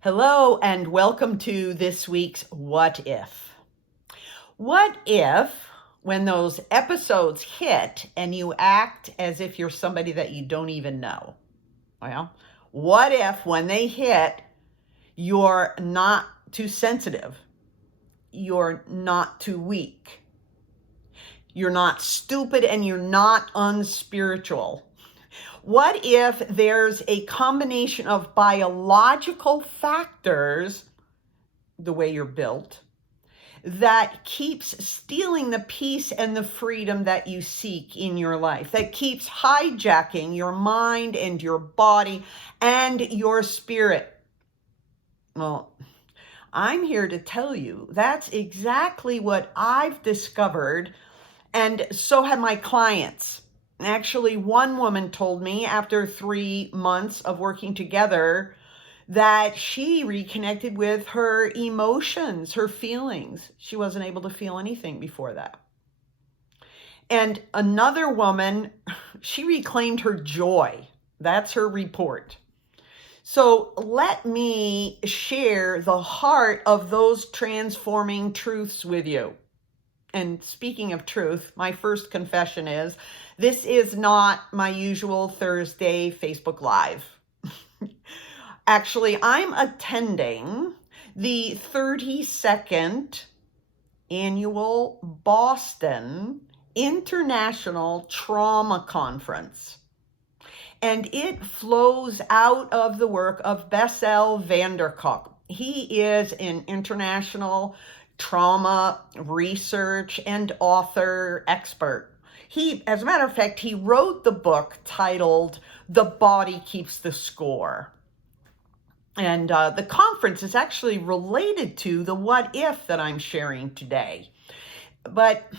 Hello and welcome to this week's What If. What if, when those episodes hit and you act as if you're somebody that you don't even know? Well, what if when they hit, you're not too sensitive, you're not too weak, you're not stupid, and you're not unspiritual? What if there's a combination of biological factors, the way you're built, that keeps stealing the peace and the freedom that you seek in your life, that keeps hijacking your mind and your body and your spirit? Well, I'm here to tell you that's exactly what I've discovered, and so have my clients. Actually, one woman told me after 3 months of working together that she reconnected with her emotions, her feelings. She wasn't able to feel anything before that. And another woman, she reclaimed her joy. That's her report. So let me share the heart of those transforming truths with you. And speaking of truth, my first confession is this is not my usual Thursday Facebook Live. Actually, I'm attending the 32nd annual Boston International Trauma Conference. And it flows out of the work of Bessel van der Kolk. He is an international trauma research and author expert. As a matter of fact, he wrote the book titled The Body Keeps the Score. And the conference is actually related to the what if that I'm sharing today. But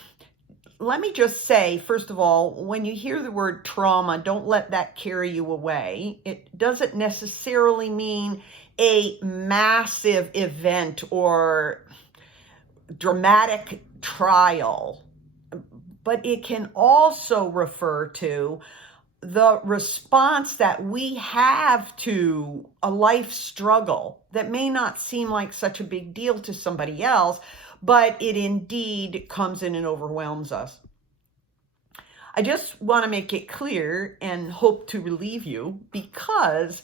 let me just say, first of all, when you hear the word trauma, don't let that carry you away. It doesn't necessarily mean a massive event or dramatic trial, but it can also refer to the response that we have to a life struggle that may not seem like such a big deal to somebody else, but it indeed comes in and overwhelms us. I just want to make it clear and hope to relieve you, because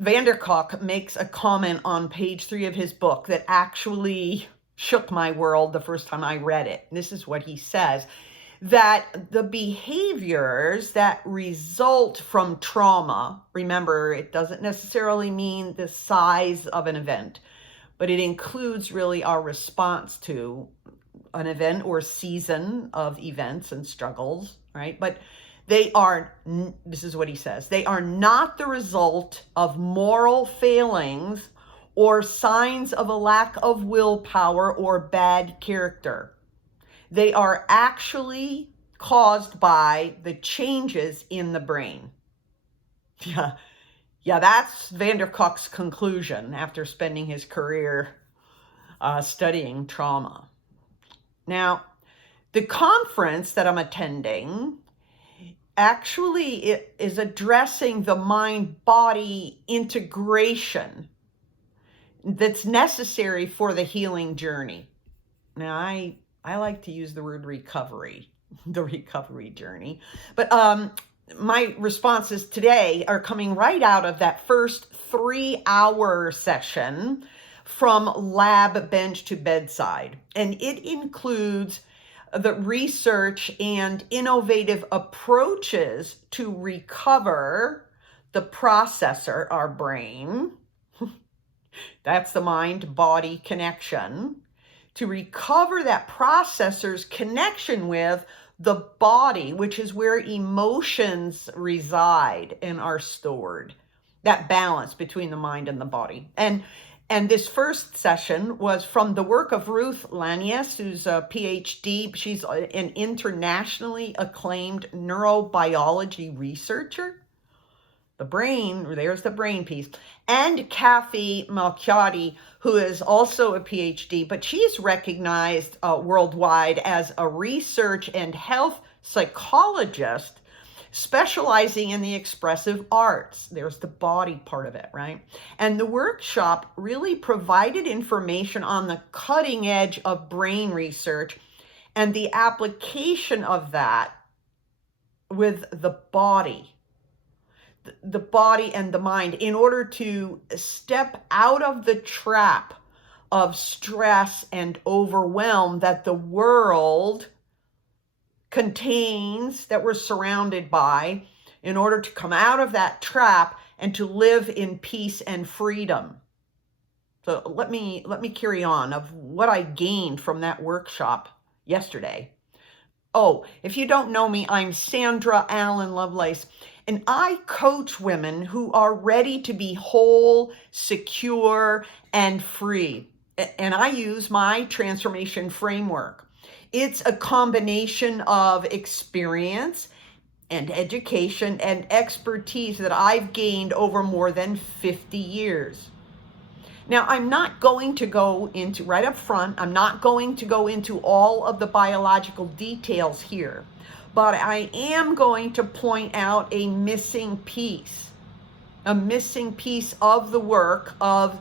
van der Kolk makes a comment on page 3 of his book that actually shook my world the first time I read it. This is what he says: that the behaviors that result from trauma, remember, it doesn't necessarily mean the size of an event, but it includes really our response to an event or season of events and struggles, right? But this is what he says, they are not the result of moral failings or signs of a lack of willpower or bad character. They are actually caused by the changes in the brain. Yeah, that's van der Kolk's conclusion after spending his career studying trauma. Now, the conference that I'm attending actually is addressing the mind-body integration that's necessary for the healing journey. Now, I like to use the word recovery, the recovery journey. But my responses today are coming right out of that first 3-hour session from lab bench to bedside. And it includes the research and innovative approaches to recover the processor, our brain. That's the mind-body connection. To recover that processor's connection with the body, which is where emotions reside and are stored. That balance between the mind and the body. And this first session was from the work of Ruth Lanius, who's a PhD. She's an internationally acclaimed neurobiology researcher. The brain, there's the brain piece. And Kathy Malchiodi, who is also a PhD, but she's recognized worldwide as a research and health psychologist specializing in the expressive arts. There's the body part of it, right? And the workshop really provided information on the cutting edge of brain research and the application of that with the body and the mind in order to step out of the trap of stress and overwhelm that the world contains, that we're surrounded by, in order to come out of that trap and to live in peace and freedom. So let me carry on of what I gained from that workshop yesterday. Oh, if you don't know me, I'm Sandra Allen Lovelace, and I coach women who are ready to be whole, secure, and free. And I use my transformation framework. It's a combination of experience and education and expertise that I've gained over more than 50 years. Now, I'm not going to go into, right up front, I'm not going to go into all of the biological details here, but I am going to point out a missing piece of the work of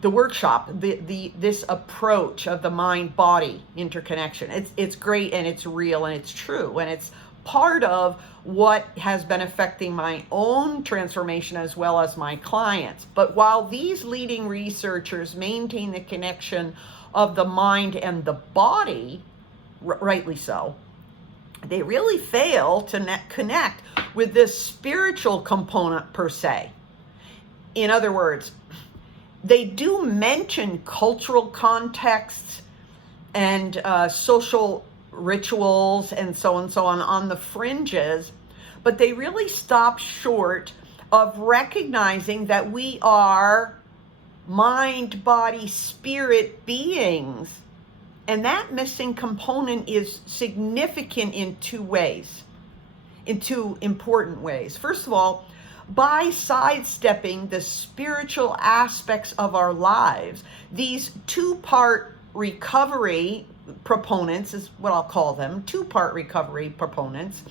the workshop, this approach of the mind-body interconnection. It's great and it's real and it's true, and it's part of what has been affecting my own transformation as well as my clients. But while these leading researchers maintain the connection of the mind and the body, rightly so, they really fail to connect with the spiritual component per se. In other words, they do mention cultural contexts and social rituals and so on the fringes, but they really stop short of recognizing that we are mind, body, spirit beings. And that missing component is significant in two ways, in two important ways. First of all, by sidestepping the spiritual aspects of our lives, these two-part recovery proponents is what I'll call them, two-part recovery proponents,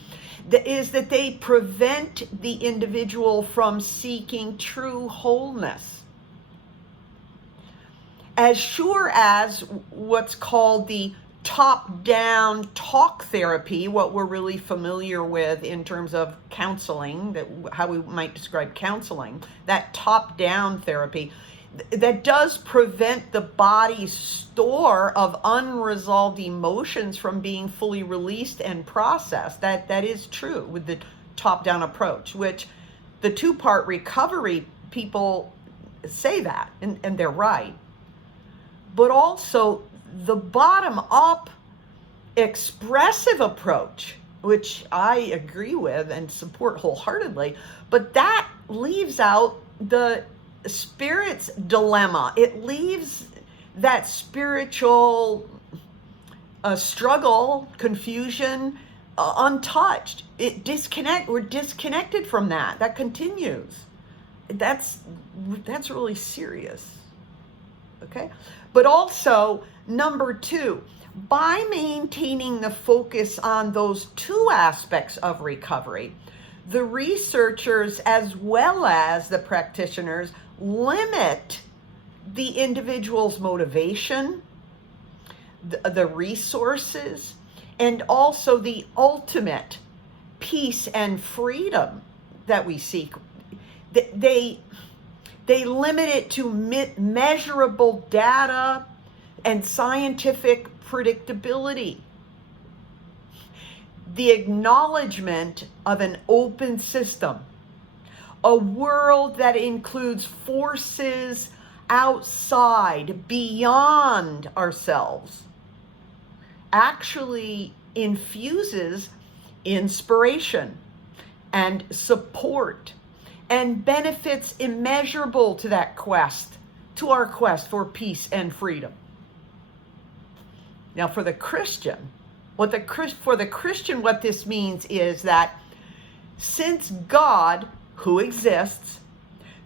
is that they prevent the individual from seeking true wholeness. As sure as what's called the top-down talk therapy, what we're really familiar with in terms of counseling, how we might describe counseling, that top-down therapy, that does prevent the body's store of unresolved emotions from being fully released and processed. That is true with the top-down approach, which the two-part recovery people say that, and they're right. But also the bottom-up expressive approach, which I agree with and support wholeheartedly, but that leaves out the spirit's dilemma. It leaves that spiritual struggle, confusion, untouched. We're disconnected from that. That continues. That's really serious. Okay? But also, number two, by maintaining the focus on those two aspects of recovery, the researchers as well as the practitioners limit the individual's motivation, the resources, and also the ultimate peace and freedom that we seek. They limit it to measurable data and scientific predictability. The acknowledgement of an open system, a world that includes forces outside, beyond ourselves, actually infuses inspiration and support and benefits immeasurable to that quest, to our quest for peace and freedom. Now, for the Christian, what this means is that since God, who exists,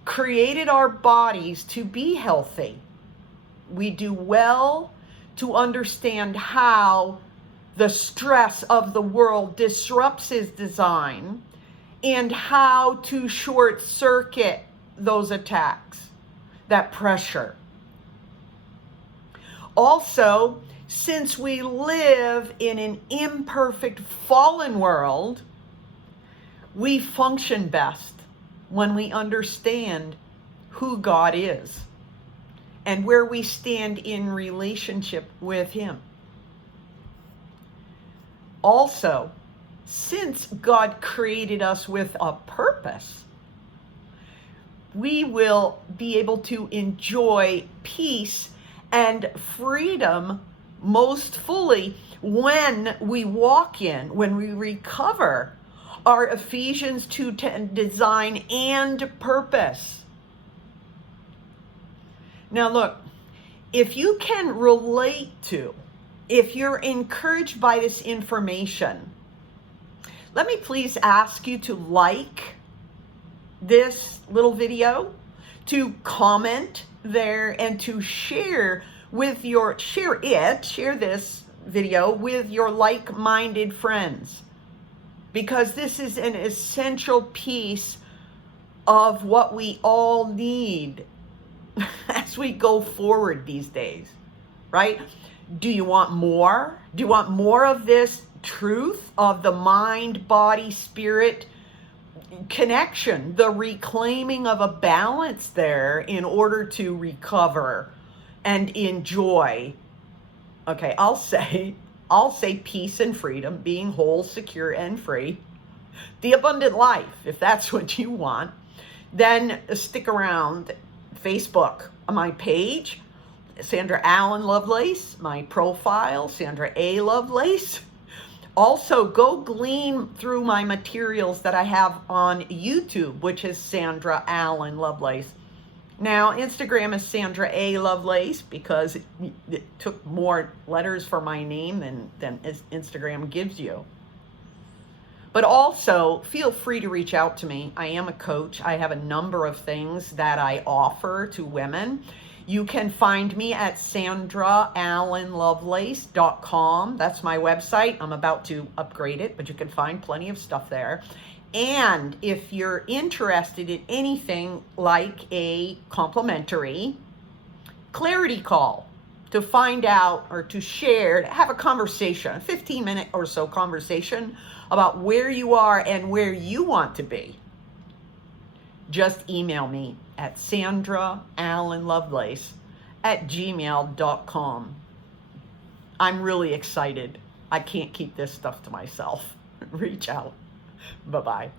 created our bodies to be healthy, we do well to understand how the stress of the world disrupts his design, and how to short circuit those attacks, that pressure. Also, since we live in an imperfect fallen world, we function best when we understand who God is and where we stand in relationship with Him. Also, since God created us with a purpose, we will be able to enjoy peace and freedom most fully when we when we recover our Ephesians 2:10 design and purpose. Now look, if you can relate to, if you're encouraged by this information, let me please ask you to like this little video, to comment there, and to share this video with your like-minded friends, because this is an essential piece of what we all need as we go forward these days, right? Do you want more? Do you want more of this truth of the mind, body, spirit connection, the reclaiming of a balance there in order to recover and enjoy? Okay, I'll say peace and freedom, being whole, secure, and free, the abundant life, if that's what you want. Then stick around. Facebook, my page, Sandra Allen Lovelace, my profile, Sandra A. Lovelace. Also, go glean through my materials that I have on YouTube, which is Sandra Allen Lovelace. Now, Instagram is Sandra A. Lovelace, because it took more letters for my name than Instagram gives you. But also, feel free to reach out to me. I am a coach. I have a number of things that I offer to women. You can find me at sandraallenlovelace.com. That's my website. I'm about to upgrade it, but you can find plenty of stuff there. And if you're interested in anything like a complimentary clarity call to find out or to share, to have a conversation, a 15-minute or so conversation about where you are and where you want to be, just email me at sandraallenlovelace@gmail.com. I'm really excited. I can't keep this stuff to myself. Reach out. Bye-bye.